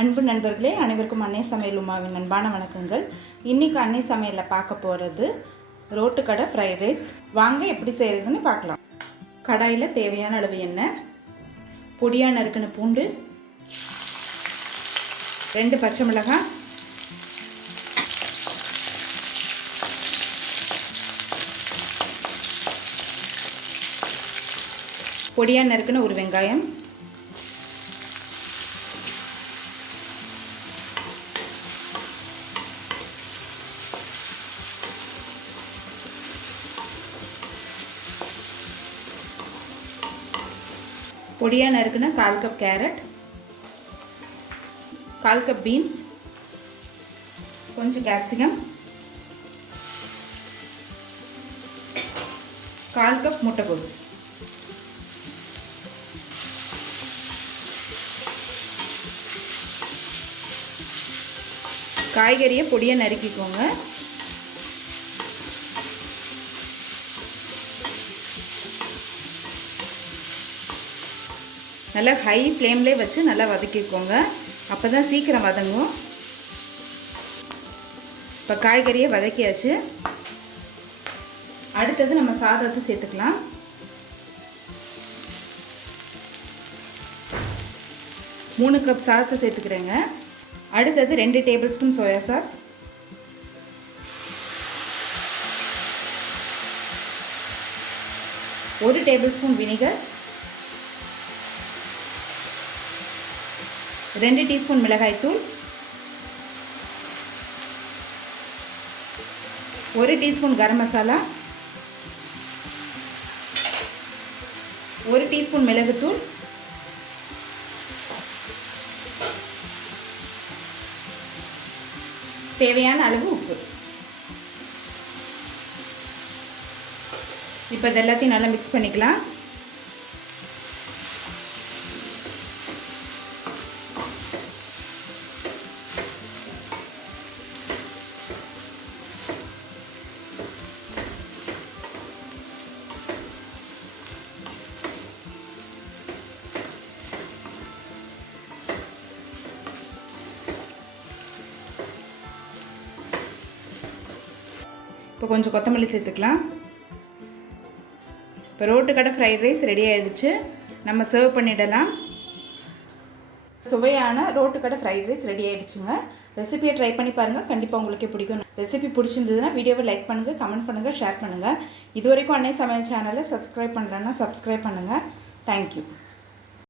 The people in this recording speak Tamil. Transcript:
அன்பு நண்பர்களே, அனைவருக்கும் அன்னை சமையல் உமாவின் அன்பான வணக்கங்கள். இன்றைக்கி அன்னை சமையலில் பார்க்க போகிறது ரோட்டுக்கடை ஃப்ரைட் ரைஸ். வாங்க எப்படி செய்கிறதுன்னு பார்க்கலாம். கடாயில் தேவையான அளவு எண்ணெய், பொடியாக நறுக்கின பூண்டு, 2 பச்சை மிளகாய், பொடியாக நறுக்கின ஒரு வெங்காயம், பொடியாக நறுக்குன 1/4 கப் கேரட், 1/4 கப் பீன்ஸ், கொஞ்சம் கேப்சிகம், 1/4 கப் முட்டைகோஸ். காய்கறியை பொடியாக நறுக்கிக்கோங்க. நல்லா ஹை ஃப்ளேம்லேயே வச்சு நல்லா வதக்கிக்கோங்க, அப்போ தான் சீக்கிரம் வதங்கும். இப்போ காய்கறியை வதக்கியாச்சு. அடுத்தது நம்ம சாதத்தை சேர்த்துக்கலாம். மூணு கப் சாதத்தை சேர்த்துக்கிறேங்க. அடுத்தது 2 table spoon soya sauce, 1 table spoon vinegar, 2 teaspoon மிளகாய்த்தூள், 1 டீஸ்பூன் கரம் மசாலா, 1 டீஸ்பூன் மிளகுத்தூள், தேவையான அளவு உப்பு. இப்போ இது எல்லாத்தையும் நல்லா மிக்ஸ் பண்ணிக்கலாம். இப்போ கொஞ்சம் கொத்தமல்லி சேர்த்துக்கலாம். இப்போ ரோட்டுக்கடை ஃப்ரைட் ரைஸ் ரெடி ஆகிடுச்சு. நம்ம சர்வ் பண்ணிடலாம். சுவையான ரோட்டுக்கடை ஃப்ரைட் ரைஸ் ரெடி ஆகிடுச்சுங்க. ரெசிபியை ட்ரை பண்ணி பாருங்கள், கண்டிப்பாக உங்களுக்கே பிடிக்கும். ரெசிபி பிடிச்சிருந்ததுன்னா வீடியோவை லைக் பண்ணுங்கள், கமெண்ட் பண்ணுங்கள், ஷேர் பண்ணுங்கள். இது வரைக்கும் அன்னை சமையல் சேனலை சப்ஸ்கிரைப் பண்ணலன்னா சப்ஸ்கிரைப் பண்ணுங்கள். தேங்க்யூ.